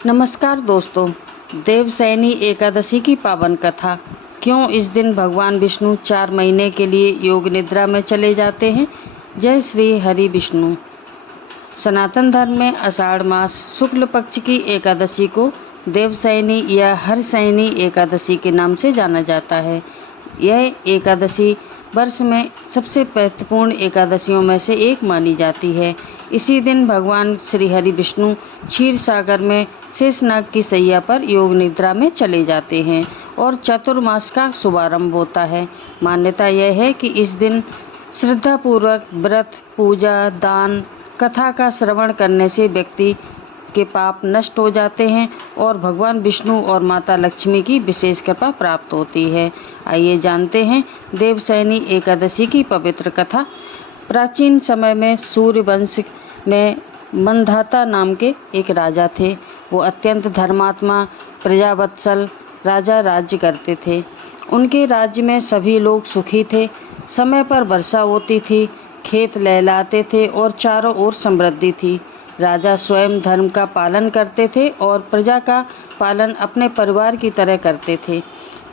नमस्कार दोस्तों, देवशयनी एकादशी की पावन कथा। क्यों इस दिन भगवान विष्णु 4 महीने के लिए योग निद्रा में चले जाते हैं। जय श्री हरि विष्णु। सनातन धर्म में आषाढ़ मास शुक्ल पक्ष की एकादशी को देवशयनी या हरशयनी एकादशी के नाम से जाना जाता है। यह एकादशी वर्ष में सबसे महत्वपूर्ण एकादशियों में से एक मानी जाती है। इसी दिन भगवान श्री हरि विष्णु क्षीर सागर में शेषनाग की सैया पर योग निद्रा में चले जाते हैं और चतुर्मास का शुभारंभ होता है। मान्यता यह है कि इस दिन श्रद्धापूर्वक व्रत, पूजा, दान, कथा का श्रवण करने से व्यक्ति के पाप नष्ट हो जाते हैं और भगवान विष्णु और माता लक्ष्मी की विशेष कृपा प्राप्त होती है। आइए जानते हैं देवशयनी एकादशी की पवित्र कथा। प्राचीन समय में सूर्य वंश में मंधाता नाम के एक राजा थे। वो अत्यंत धर्मात्मा, प्रजावत्सल राजा राज्य करते थे। उनके राज्य में सभी लोग सुखी थे। समय पर वर्षा होती थी, खेत लहलाते थे और चारों ओर समृद्धि थी। राजा स्वयं धर्म का पालन करते थे और प्रजा का पालन अपने परिवार की तरह करते थे।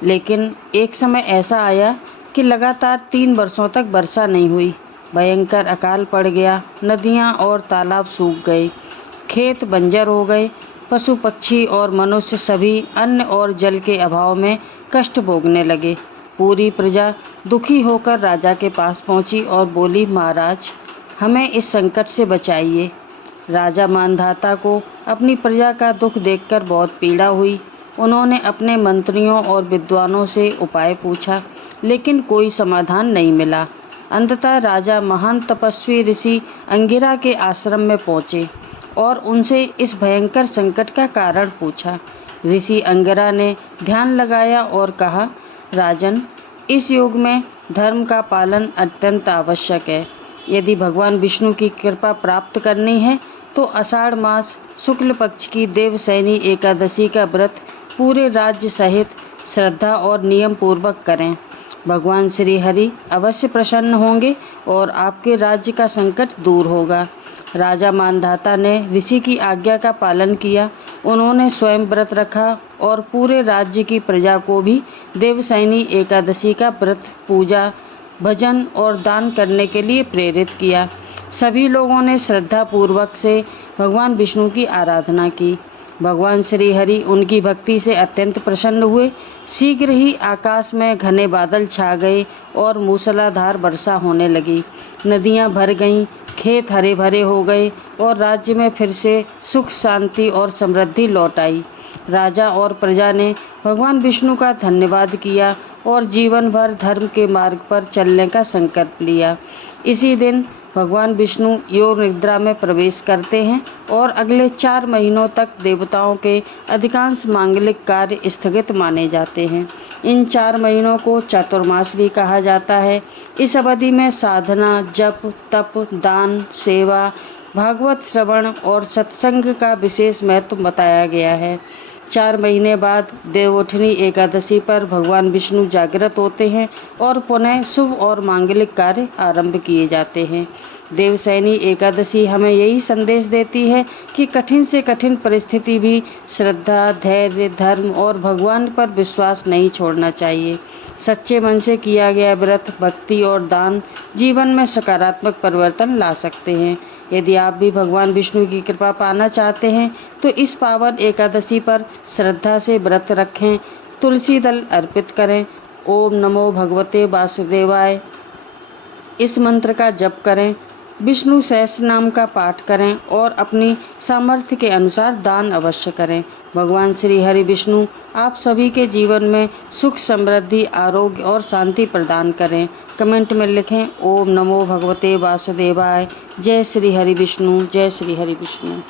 लेकिन एक समय ऐसा आया कि लगातार 3 वर्षों तक वर्षा नहीं हुई। भयंकर अकाल पड़ गया। नदियाँ और तालाब सूख गए, खेत बंजर हो गए। पशु पक्षी और मनुष्य सभी अन्न और जल के अभाव में कष्ट भोगने लगे। पूरी प्रजा दुखी होकर राजा के पास पहुंची और बोली, महाराज, हमें इस संकट से बचाइए। राजा मानधाता को अपनी प्रजा का दुख देखकर बहुत पीड़ा हुई। उन्होंने अपने मंत्रियों और विद्वानों से उपाय पूछा, लेकिन कोई समाधान नहीं मिला। अंततः राजा महान तपस्वी ऋषि अंगिरा के आश्रम में पहुँचे और उनसे इस भयंकर संकट का कारण पूछा। ऋषि अंगिरा ने ध्यान लगाया और कहा, राजन, इस युग में धर्म का पालन अत्यंत आवश्यक है। यदि भगवान विष्णु की कृपा प्राप्त करनी है तो आषाढ़ मास शुक्ल पक्ष की देवशयनी एकादशी का व्रत पूरे राज्य सहित श्रद्धा और नियम पूर्वक करें। भगवान श्री हरि अवश्य प्रसन्न होंगे और आपके राज्य का संकट दूर होगा। राजा मानधाता ने ऋषि की आज्ञा का पालन किया। उन्होंने स्वयं व्रत रखा और पूरे राज्य की प्रजा को भी देवशयनी एकादशी का व्रत, पूजा, भजन और दान करने के लिए प्रेरित किया। सभी लोगों ने श्रद्धा पूर्वक से भगवान विष्णु की आराधना की। भगवान श्री हरि उनकी भक्ति से अत्यंत प्रसन्न हुए। शीघ्र ही आकाश में घने बादल छा गए और मूसलाधार वर्षा होने लगी। नदियां भर गईं, खेत हरे भरे हो गए और राज्य में फिर से सुख, शांति और समृद्धि लौट आई। राजा और प्रजा ने भगवान विष्णु का धन्यवाद किया और जीवन भर धर्म के मार्ग पर चलने का संकल्प लिया। इसी दिन भगवान विष्णु योग निद्रा में प्रवेश करते हैं और अगले 4 महीनों तक देवताओं के अधिकांश मांगलिक कार्य स्थगित माने जाते हैं। इन 4 महीनों को चातुर्मास भी कहा जाता है। इस अवधि में साधना, जप, तप, दान, सेवा, भागवत श्रवण और सत्संग का विशेष महत्व बताया गया है। 4 महीने बाद देवउठनी एकादशी पर भगवान विष्णु जागृत होते हैं और पुनः शुभ और मांगलिक कार्य आरंभ किए जाते हैं। देवशयनी एकादशी हमें यही संदेश देती है कि कठिन से कठिन परिस्थिति भी श्रद्धा, धैर्य, धर्म और भगवान पर विश्वास नहीं छोड़ना चाहिए। सच्चे मन से किया गया व्रत, भक्ति और दान जीवन में सकारात्मक परिवर्तन ला सकते हैं। यदि आप भी भगवान विष्णु की कृपा पाना चाहते हैं तो इस पावन एकादशी पर श्रद्धा से व्रत रखें, तुलसी दल अर्पित करें, ओम नमो भगवते वासुदेवाय इस मंत्र का जप करें, विष्णु सहस्त्र नाम का पाठ करें और अपनी सामर्थ्य के अनुसार दान अवश्य करें। भगवान श्री हरि विष्णु आप सभी के जीवन में सुख, समृद्धि, आरोग्य और शांति प्रदान करें। कमेंट में लिखें, ओम नमो भगवते वासुदेवाय। जय श्री हरि विष्णु, जय श्री हरि विष्णु।